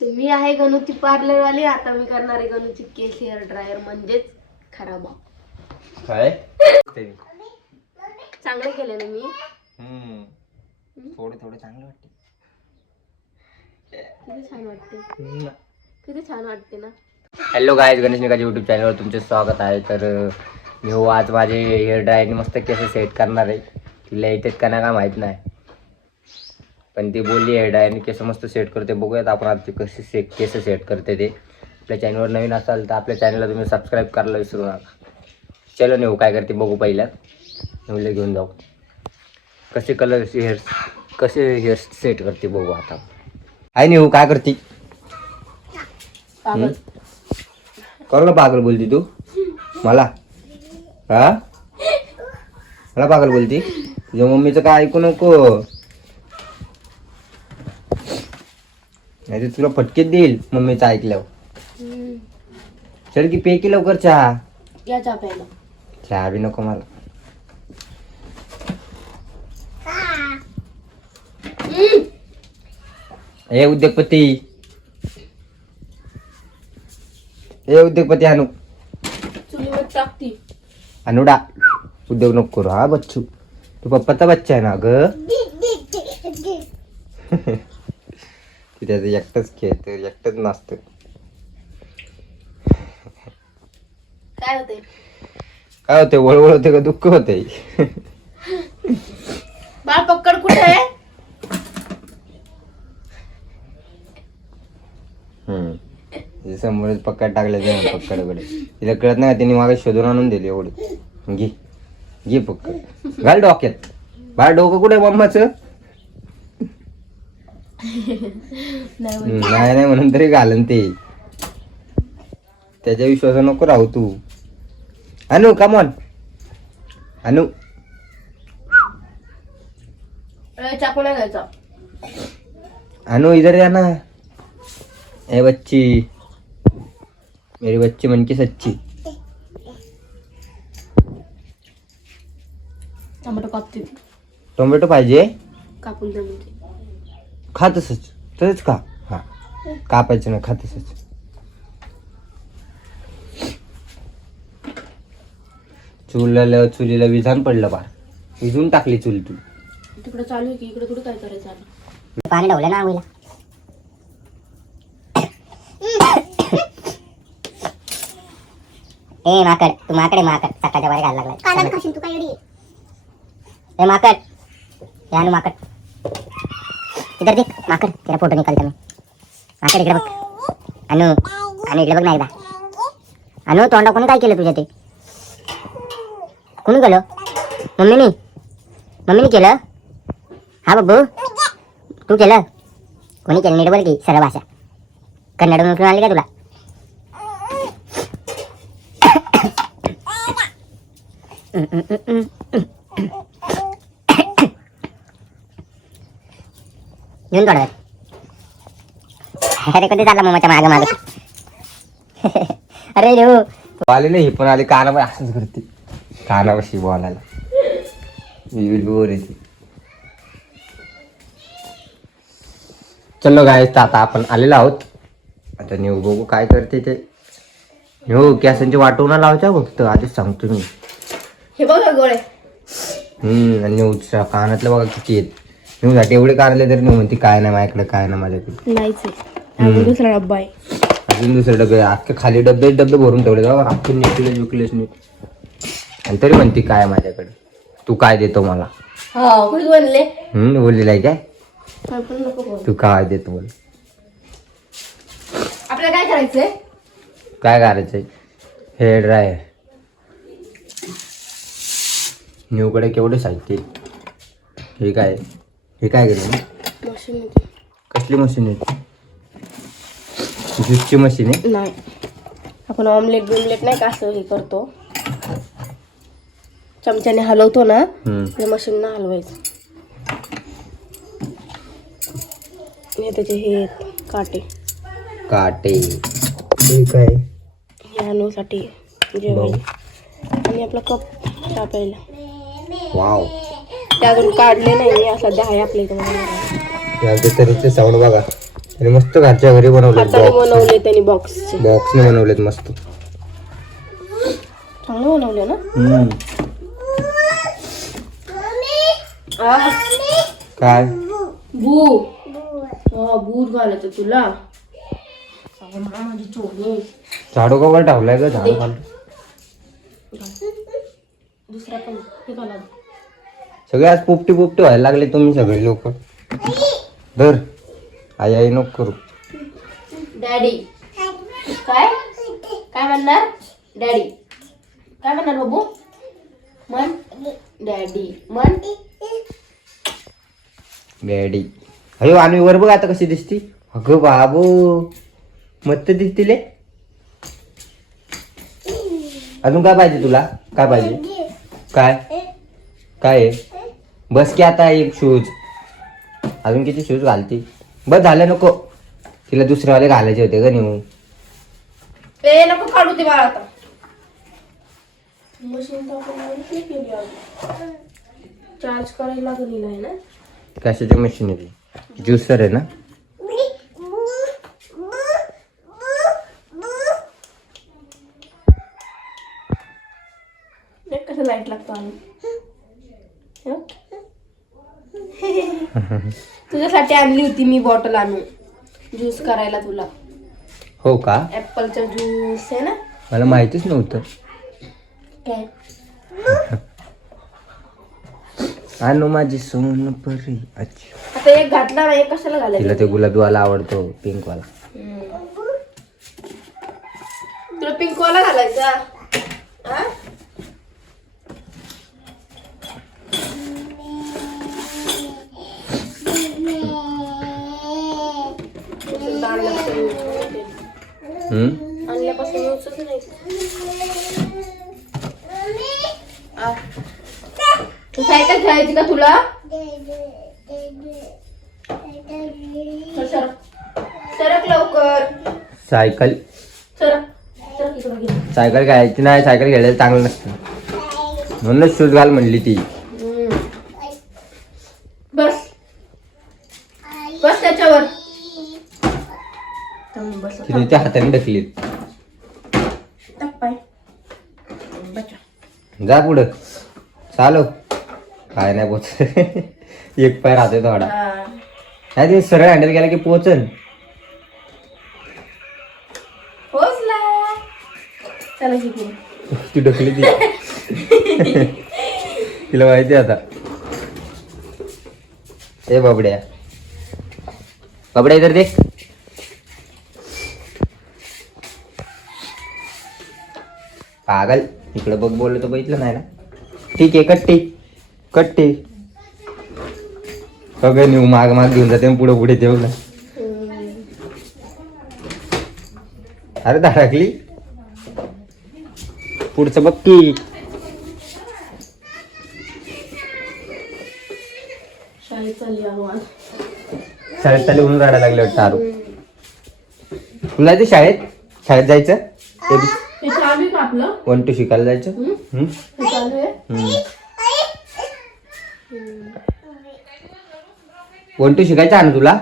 मी आहे गणूची पार्लर वाली आता मी करणार आहे गणूची केस हेअर ड्रायर म्हणजेच खराब काय? चांगले केले ना मी. थोडे थोडे चांगले वाटते किती छान वाटते किती छान वाटते ना. Hello guys Ganesh Nikaji YouTube चॅनलवर तुमचे स्वागत आहे. तर मी हो आज माझे हेअर ड्रायरने मस्त केस सेट करणार आहे. तिला येतात का नाही का माहीत नाही. पण ती बोलली हेअर ड्रायरने केस मस्त सेट करते बघूयात आपण आता ती कशी से केस सेट करते ते. आपल्या चॅनलवर नवीन असाल तर आपल्या चॅनलला तुम्ही सबस्क्राईब करायला विसरू नका. चलो नेऊ काय करते बघू पहिल्या नेऊला घेऊन जाऊ. कसे कलर हेअर कसे हेअर सेट करते बघू आता. आहे नेऊ काय करते? पागल. करू ना पागल बोलती तू? मला? हा? मला पागल बोलती? तुझ्या मम्मीचं काय ऐकू नको. नाही तर तुला फटकेच देईल मम्मीचं ऐकल्यावर. हम्म. चल की पे की लवकर चहा. या चहा प्यायला. चहा बी नको मला. ए उद्योगपती. ए उद्योगपती चुलीवर टाकती. अनुडा उद्योग नको करू हा बच्चू. तू पप्पाचा बच्चा आहे ना ग? ते त्याचं एकटंच खेळतं एकटंच नाचतं काय होते काय होते वळवळ होते का दुःख होते बाळ पक्कड कुठे आहे समोरच पक्कड टाकले ते पक्कडकडे तिला कळत नाही का तिने मागे शोधून आणून दिली एवढं घे घे पक्कड घाल डोक्यात बाळ डोकं कुठे मम्माचं नाही नाही म्हणून तरी घालन ते. त्याच्या विश्वासा नको राहू तू. अनु कमॉन अनु. अरे, चाकू नाही घ्यायचा अनु इधर या ना. ए बच्ची. मेरी बच्ची मन की सच्ची. टमाटो कापते. टोमॅटो पाहिजे? कापून द्या म्हणजे खा तसंच तसंच खा. हा. कापायचं ना खा तसंच चुलीला चुलीला विधान पडलं बार विजून टाकली चूल तू. तिकडे चालू आहे की इकडे कुठे काय करायचं आता? पाणी ठेवलं ना आंघोळीला ए माकड. तू माकड आहे माकड. सकाळच्या बाहेर घालायला लागलाय. ए माकड. हे आणू माकड. इधर देख माकड तेरा फोटो निकालता मी. माकड इकडे बघ. अनु अनु इकडे बघ ना एकदा. अनु तोंडा कोणी काय केलं तुझ्या ते? कोणी केलं? मम्मीनी? मम्मीने केलं? हा बब्बू तू केलं? कोणी केलं नीट बोल की सरळ भाषा. कन्नड उठून आली का तुला? घेऊन थोडा वेळ अरे कधी चालला मम्माच्या मागे मागे? अरे देऊ आले नाही पण आले कानावर असंच करते. कानावरशी बोलायला मी बोर येते चलो गाय आता आपण आलेलो आहोत. आता नेऊ बघू काय करते ते. हो कॅसांची वाटवून लावायच्या फक्त आधीच सांगतो मी. हे बघा गोळे. हम्म आणि न्यूजच्या कानातलं बघा किती आहेत. न्यूजसाठी एवढे काढले तरी नाही म्हणते काय नाही माझ्याकडे काय नाही माझ्याकडे. नाहीच आहे. अजून दुसरा डब्बा आहे. अजून दुसरे डबे अख्खे खाली डबे डबे भरून ठेवले जाऊ. अख्खे नेकलेस विकलेस नी आणि तरी म्हणते काय माझ्याकडे? तू काय देतो मला? हा कुठे बनले हम्म बोललेला आहे काय? पण नको बोल. तू काय देतो बोल आपल्याला काय करायचंय? काय करायचंय? हेअर ड्रायर न्यूकडे केवढे साहित्य आहे? हे काय? हे काय केलं मशीन कसली मशीन आहे ज्यूसची मशीन आहे? नाही. आपण ऑमलेट बिमलेट नाही का असं हे करतो? चमच्याने हलवतो ना. ते मशीन ना हलवायचं. हे त्याचे हे काटे. काटे. हे काय? हे आणूसाठी जेवायला आणि आपला कप प्यायला वाव. ते अजून काढले नाही सध्या आहे आपल्या इथे. म्हणून. तरीचे साऊंड बघा. आणि मस्त घरच्या घरी बनवले बनवले त्यांनी बॉक्सचे बॉक्सने बनवलेत मस्त. चांगले बनवले ना? काय? हा बूट घालायचं तुला. झाडू कवर ठेवलाय ग झाडू दुसरा पण सगळे आज पोपटी पोपटी व्हायला लागले तुम्ही सगळे लोक. धर. आई आई नको करू. डॅडी. काय? काय म्हणणार? डॅडी. काय म्हणणार बाबू? मन डॅडी. मन डॅडी. अयो आणि वर बघ आता कशी दिसती. अगं बाबू. मस्त दिसतील अजून काय पाहिजे तुला? काय पाहिजे? काय? काय आहे? बस की आता एक शूज अजून किती शूज घालती? बस झालं नको. तिला दुसरेवाले घालायचे होते ग नेऊ ए नको काढू ते बाळा आता. मशीन. चार्ज करायला लागलेला आहे ना? कशाची मशीन आहे ती? ज्युसर आहे ना? देख कसं लाइट लागतो आणि हं? तुझ्यासाठी आणली होती मी बॉटल आणून ज्यूस करायला तुला. हो का? ऍपलचा ज्यूस आहे ना? मला माहितीच नव्हतं. काय? आणू माझी सोन परी अच्छा आता एक घातला ना एक कशाला तिला घालायचं ते गुलाबीवाला आवडतो पिंकवाला. तुला पिंक वाला घालायचा? हा? उचल तर आणल्यापासून use नाही केली. हम्म आणल्यापासून नाही. तू सायकल खेळायची का तुला? सरक. सरक लवकर. सायकल. सायकल घ्यायची नाही सायकल घ्यायला चांगलं नसतं. म्हणूनच शूज घाल म्हणली ती हम्म. बस बस त्याच्यावर तिने त्या हाताने ढकलीत. जा पुढं. चालो काय नाही पोच. एक पाय राहते थोडा हा. नाही ते सरळ हँडल केला की पोचन. पोचला. चला ती ढकली ती. तिला माहिती आता. ए बाबड्या. बाबड्या इधर देख. पागल. इकडे बघ बोललो तर बघितलं नाही ना? ठीक आहे कट्टी. कट्टी. सगळं नेऊ माग माग घेऊन जाते पुढे पुढे देऊ ना. अरे धडकली. पुढचं बघ की. शाळेत चालली म्हणून रडायला लागले वाटतं आरू. तुला जायचं शाळेत? शाळेत जायचं? आपलं वन टू शिकायला जायचं हम्म? हम्म? चालू आहे हम्म. वन टू शिकायचं आहे ना तुला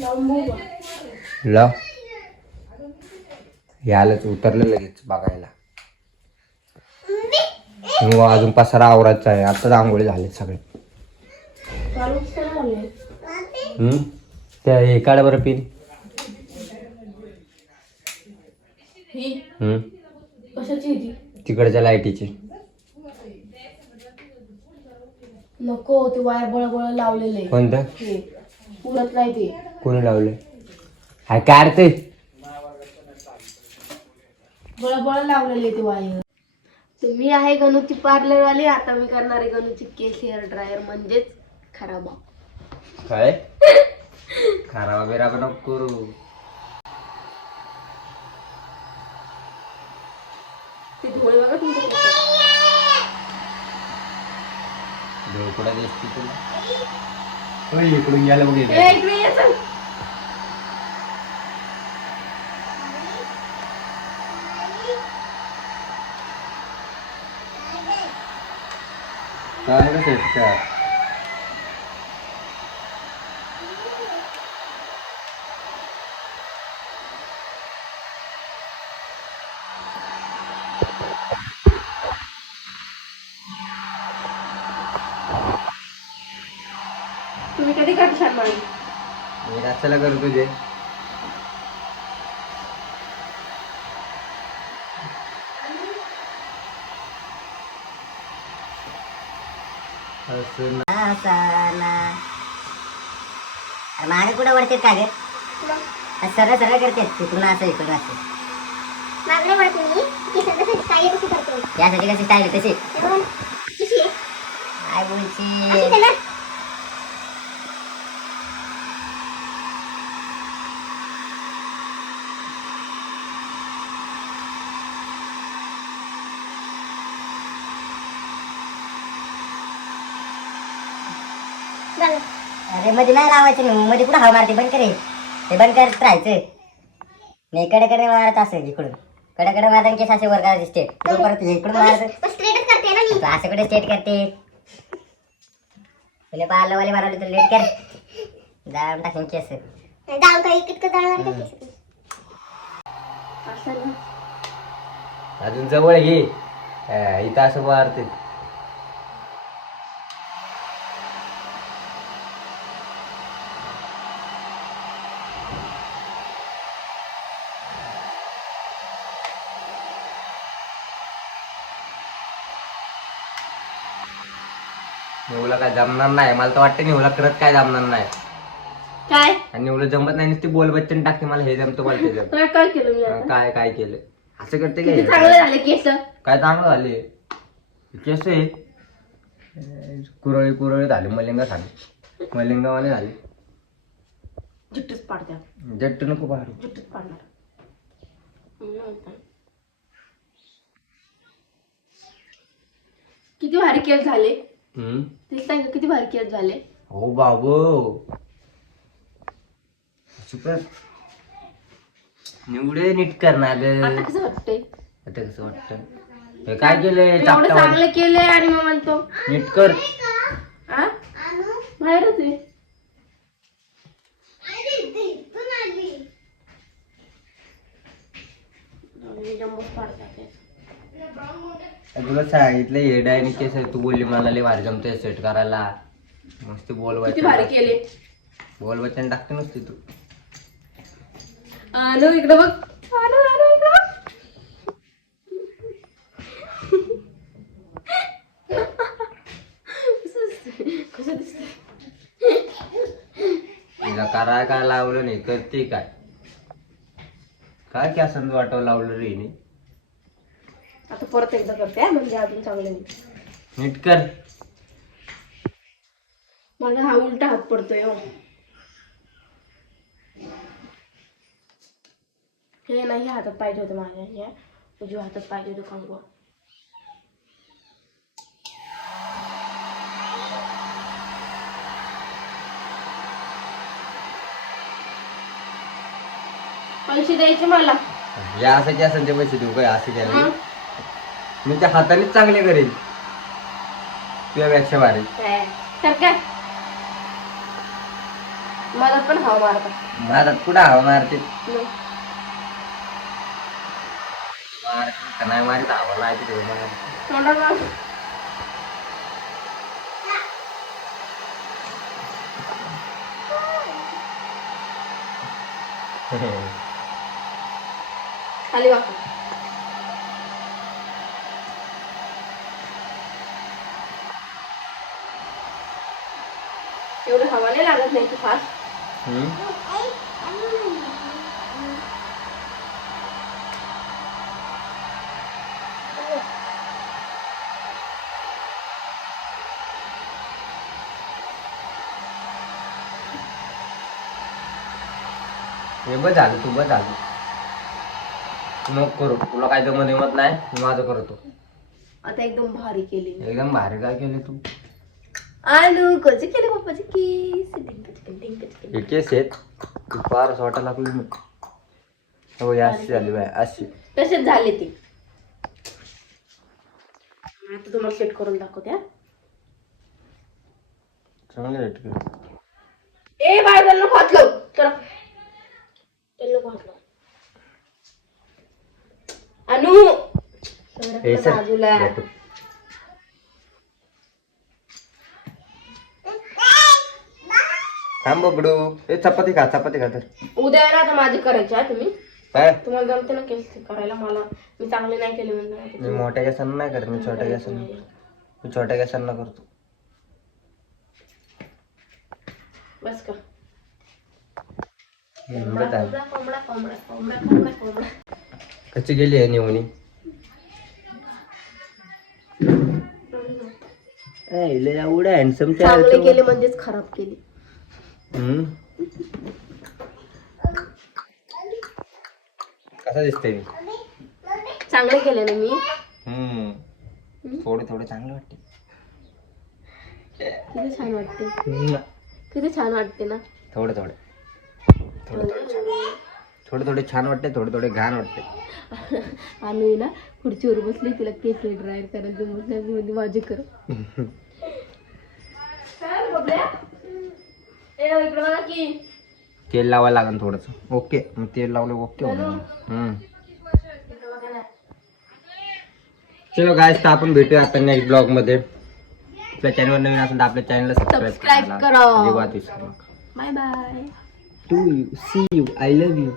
लावून बघू का? ल हे आलंच उतरलं लगेच बघायला हो अजून पसारा आवरायचा आहे आता आंघोळी झाले सगळे चालूच तर झालंय. हम्म? त्या हे काढ बरं पिन ही? हम्म? कशाची आहे ती? तिकडच्या लाईटीची. नको ते वायर बळ बळ लावलेलं. आहे कोणतं? हे पुरत नाही ते. कोणी लावले हाय काढते. बळ बळ लावलेले आहे ते वायर. तुम्ही आहे गणूची पार्लर वाली आता मी करणार आहे गणूची केस हेअर ड्रायर म्हणजेच खराब काय? खराब बिरा नको करू ते धुळे बघा तुमच्या केसात. डोळकुडा दिसती तुला होय, इकडून गेला बघ इथे. ए, इकडे ये चल. काय रे? कशाला करू तुझे मागे कुठं वळते का ग? सरळ सरळ करते तिकडून असं इकडून असं. मागणे वळते मी कशी करते. यासाठी कशी स्टाईल तशी? हे काय बोलची अरे मध्ये नाही लावायचं नाही मध्ये कुठं हवा मारते? बंद करे ते बंद करत राहायचं. नाही कडे कडे मारत असेल इकडून. कडे कडे मारताना केस असे वर करायचे स्टेट इकडून परत इकडून मारत? स्ट्रेटच करते ना मी. तू असं कुठे स्टेट करते? तुला पार्लरवाले मारवले तर लेट कर. जाऊन टाकेन केस. जाऊन काही कितकं जाणार का केस? असं ना. अजून जवळ घे हा, इथं असं मारते निवला काय जमणार नाही. मला तर वाटतं निवला करत काय जमणार नाही. काय? आणि निवलं जमत नाही नुसती बोल बच्चन टाकते मला हे जमतं मला ते काय काय केलं मी आता. काय काय केलं? असं करते किती काय चांगले झाले केस? काय चांगलं झाले? कसं आहे कुरळी कुरळी झाले मलिंगा झाले. मलिंगावाने झाले. जुट्टूच पाडत्या. जट्ट नको पाडू जुट्टूच पाडणार. किती भारी केस झाले. हम्म. ते सांग किती भारी केस झाले? हो बाबू. सुपर निवडे नीट करणार आता कसं वाटतंय? आता कसं वाटतं? हे काय केलंय? एवढं चापटा चांगलं केलंय आणि मग म्हणतो नीट कर. आ? बाहेरच आहे. आणि जम्बोच पाडतात. तुला सांगितलं हे डायनिंग केस आहे. तू बोलली मला लय भारी जमतंय सेट करायला. मस्त बोल किती भारी केले? बोल बच्चन टाकते नुसती तू. अनु इकडं बघ. अनु अनु इकडं बघ. कसं दिसतंय? कसं दिसतंय? तिला कराय काय लावलं नाही करते काय? काय क्या समज वाटावं लावलं रे हिने? आता परत एकदा करते हा, म्हणजे अजून चांगले होईल. नीट कर. माझा हा उलटा हात पडतोय हो. हे नाही हातात पाहिजे होतं माझ्या या उजव्या हातात पाहिजे होतं कंगवा पैसे द्यायचे मला. या असं की असं ते पैसे देऊ काय? असं हं? मी त्या हातानेच चांगले करेन तुझ्यापेक्षा भारी काय? तर काय? मला पण हवा मारतात माझा कुठं हवा मारते? मग मारते का नाही मारित? हवा नाही तिथे मला. तोंडात मार. खाली वाका एवढं हवा नाही लागत नाही फास्ट. हम्म? हे बस झालं तू बस झालं तू नको करू. तुला काय जमत नाही मी माझं करतो. आता एकदम भारी केली. एकदम भारी काय केलं तू? आलू कसे केले पप्पाचे केस डिंक डिंक हे केस आहेत तू फार वाटा लागली मी. हो हे अशी झाली. बाय अशी. तसेच झाले ते. आता तुम्हाला सेट करून दाखवते हा. चांगलं लटके ए बाय त्यांना फाटलं चला. त्यांना फाटलं अनु! हे सर बाजूला. थांब बबडू ए चपाती खा चपाती खा तर. उद्या ना आता माझी करायची आहे तुम्ही. काय? तुम्हाला जमते ना केस करायला? मला मी चांगले नाही केले म्हणजे मी मोठ्या गॅसांना नाही करत मी छोट्या गॅसांना मी छोट्या गॅसांना करतो. बस का एवढं झालं. कोंबडा कोंबडा कोंबडा कोंबडा कोंबडा कोंबडा. कशी गेली आहे निवणी? एवढं हँडसम चांगले केले म्हणजेच खराब केले. कसा दिसतोय मी? चांगले केले ना मी. हम्म. थोडे थोडे चांगले वाटते. किती छान वाटते. किती छान वाटते ना. थोडे थोडे. थोडे थोडे छान. वाटते थोडे थोडे घाण वाटते. आणि ना खुर्चीवर बसली तिला केस ड्रायर करायला बसल्या मध्ये माझे कर. इकडे बघा की. तेल लावायला लागेल थोडस. ओके मग तेल लावलं ओके हम्म. चलो गायस तर आपण भेटूया आता नेक्स्ट ब्लॉगमध्ये. आपल्या चॅनलवर नवीन असेल तर आपल्या चॅनलला सबस्क्राईब करा. विसरू bye bye to you see you I love you